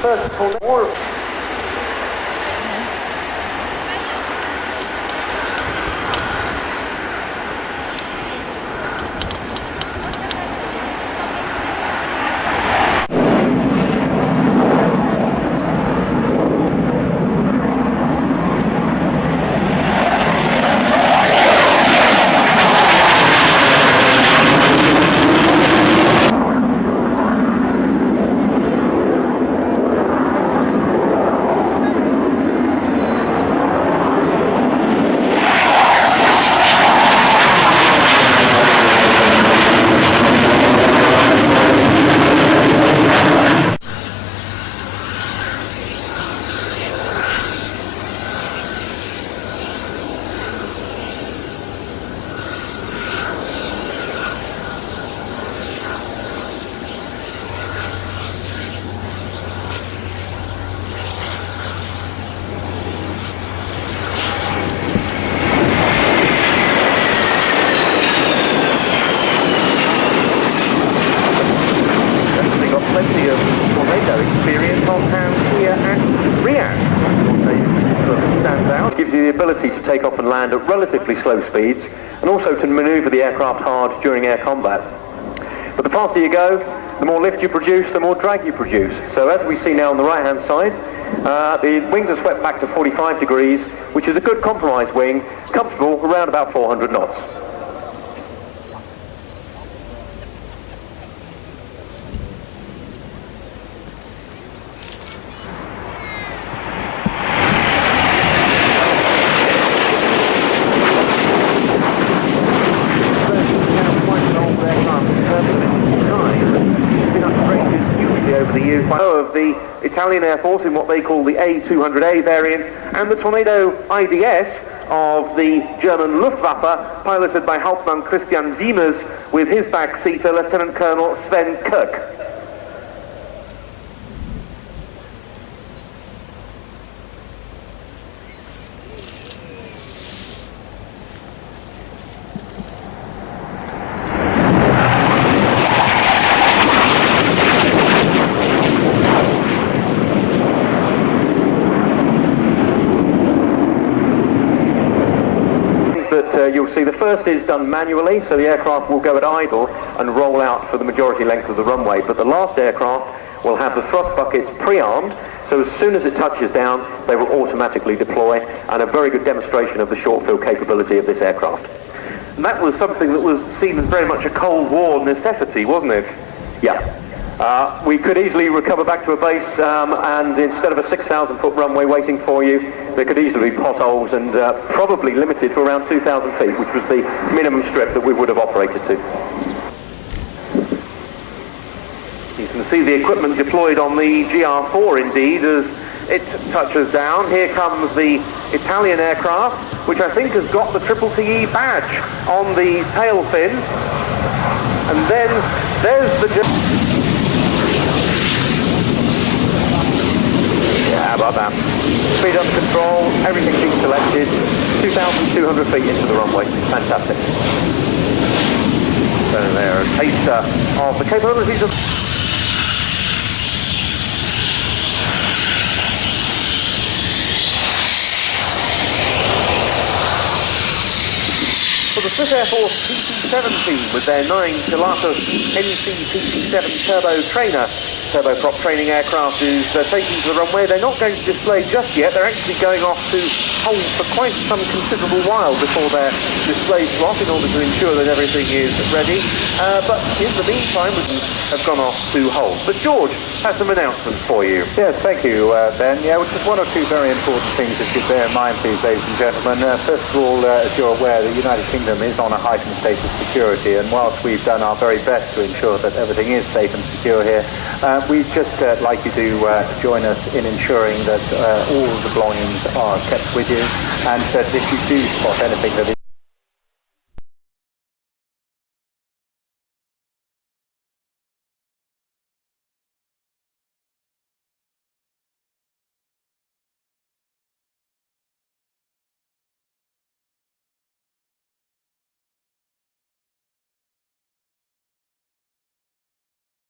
first tornado. Plenty of tornado experience on hand here at Riat. What stands out gives you the ability to take off and land at relatively slow speeds and also to manoeuvre the aircraft hard during air combat. But the faster you go, the more lift you produce, the more drag you produce. So as we see now on the right hand side, the wings are swept back to 45 degrees, which is a good compromise wing, comfortable around about 400 knots. Over the years of the Italian Air Force in what they call the A200A variant, and the Tornado IDS of the German Luftwaffe, piloted by Hauptmann Christian Wiemers with his backseater Lieutenant Colonel Sven Kirk. That you'll see the first is done manually, so the aircraft will go at idle and roll out for the majority length of the runway, but the last aircraft will have the thrust buckets pre-armed, so as soon as it touches down they will automatically deploy, and a very good demonstration of the short field capability of this aircraft. And that was something that was seen as very much a Cold War necessity, wasn't it? Yeah. We could easily recover back to a base, and instead of a 6,000 foot runway waiting for you, there could easily be potholes, and probably limited to around 2,000 feet, which was the minimum strip that we would have operated to. You can see the equipment deployed on the GR4 indeed as it touches down. Here comes the Italian aircraft, which I think has got the Triple TE badge on the tail fin. And then there's the... How about that? Speed under control, everything being selected, 2,200 feet into the runway. Fantastic. So there, a taster of the capabilities of... For the Swiss Air Force PC-17 with their 9 Pilatus NC PC-7 turbo trainer, turboprop training aircraft is taking to the runway. They're not going to display just yet. They're actually going off to hold for quite some considerable while before their display slot in order to ensure that everything is ready. But in the meantime, we have gone off to hold. But George has some announcements for you. Yes, thank you, Ben. Yeah, just one or two very important things that you bear in mind, please, ladies and gentlemen. First of all, as you're aware, the United Kingdom is on a heightened state of security, and whilst we've done our very best to ensure that everything is safe and secure here, we'd just like you to join us in ensuring that all of the belongings are kept with you, and that if you do spot anything that is